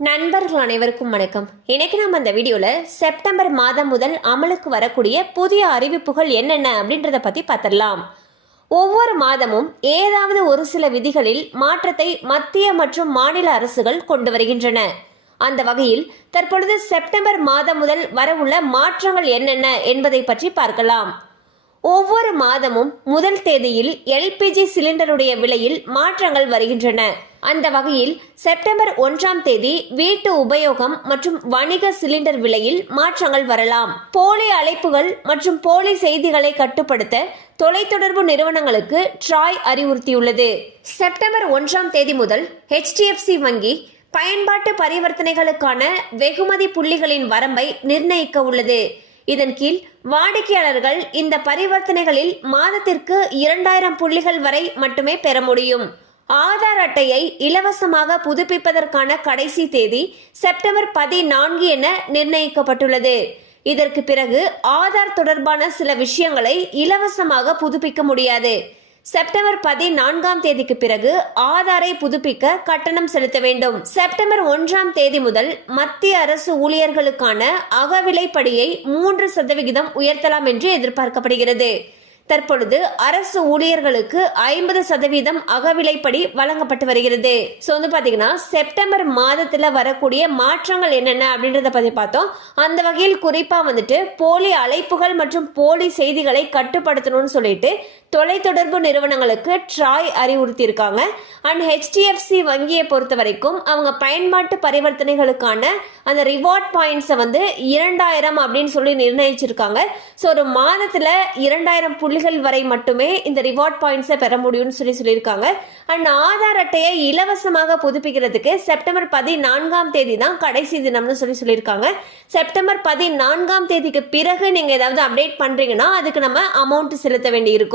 நண்பர்கள் அனைவருக்கும் வணக்கம். இன்னைக்கு நம்ம இந்த வீடியோல செப்டம்பர் மாதம் முதல் அமலுக்கு வரக்கூடிய புதிய அறிவிப்புகள் என்னென்ன அப்படின்றத பத்தி பார்த்துடலாம். ஒவ்வொரு மாதமும் ஏதாவது ஒரு சில விதிகளில் மாற்றத்தை மத்திய மற்றும் மாநில அரசுகள் கொண்டு வருகின்றன. அந்த வகையில் தற்பொழுது செப்டம்பர் மாதம் முதல் வரவுள்ள மாற்றங்கள் என்னென்ன என்பதை பற்றி பார்க்கலாம். ஒவ்வொரு மாதமும் முதல் தேதியில் எல்பிஜி சிலிண்டருடைய விலையில் மாற்றங்கள் வருகின்றன. அந்த வகையில் செப்டம்பர் 1ஆம் தேதி வீட்டு உபயோகம் மற்றும் வணிக சிலிண்டர் விலையில் மாற்றங்கள் வரலாம். போலி அழைப்புகள் மற்றும் போலி செய்திகளை கட்டுப்படுத்த தொலைத்தொடர்பு நிறுவனங்களுக்கு ட்ராய் அறிவுறுத்தியுள்ளது. செப்டம்பர் 1ஆம் தேதி முதல் HDFC வங்கி பயன்பாட்டு பரிவர்த்தனைகளுக்கான வெகுமதி புள்ளிகளின் வரம்பை நிர்ணயிக்க உள்ளது. இதன் கீழ் வாடிக்கையாளர்கள் இந்த பரிவர்த்தனைகளில் மாதத்திற்கு 2000 புள்ளிகள் வரை மட்டுமே பெற முடியும். ஆதார் அட்டையை இலவசமாக புதுப்பிப்பதற்கான கடைசி தேதி செப்டம்பர் 14 என நிர்ணயிக்கப்பட்டுள்ளது. இதற்கு பிறகு ஆதார் தொடர்பான சில விஷயங்களை இலவசமாக புதுப்பிக்க முடியாது. செப்டம்பர் 14ஆம் தேதிக்கு பிறகு ஆதாரை புதுப்பிக்க கட்டணம் செலுத்த வேண்டும். செப்டம்பர் 1ஆம் தேதி முதல் மத்திய அரசு ஊழியர்களுக்கான அகவிலைப்படியை 3% உயர்த்தலாம் என்று எதிர்பார்க்கப்படுகிறது. தற்பொழுது அரசு ஊழியர்களுக்கு 50% அகவிலைப்படி வழங்கப்பட்டு வருகிறது. ஸோ பாத்தீங்கன்னா செப்டம்பர் மாதத்துல வரக்கூடிய மாற்றங்கள் என்னென்ன அப்படின்றத பத்தி பார்த்தோம். அந்த வகையில் குறிப்பா போலி அழைப்புகள் மற்றும் போலி செய்திகளை கட்டுப்படுத்தணும்னு சொல்லிட்டு தொலைத்தொடர்பு நிறுவனங்களுக்கு ட்ராய் அறிவுறுத்தி இருக்காங்க. அண்ட் HDFC வங்கியை பொறுத்த வரைக்கும் அவங்க பயன்பாட்டு பரிவர்த்தனைகளுக்கான அந்த ரிவார்ட் பாயிண்ட்ஸை 2000 அப்படின்னு சொல்லி நிர்ணயிச்சிருக்காங்க. ஸோ ஒரு மாதத்துல 2000 புள்ளிகள் வரை மட்டுமே இந்த ரிவார்ட் பாயிண்ட்ஸை பெற முடியும்னு சொல்லியிருக்காங்க. அண்ட் ஆதார் அட்டையை இலவசமாக புதுப்பிக்கிறதுக்கு செப்டம்பர் 14ஆம் தேதி தான் கடைசி தினம்னு சொல்லியிருக்காங்க. செப்டம்பர் 14ஆம் தேதிக்கு பிறகு நீங்க ஏதாவது அப்டேட் பண்றீங்கன்னா அதுக்கு நம்ம அமௌண்ட் செலுத்த வேண்டி இருக்கும்.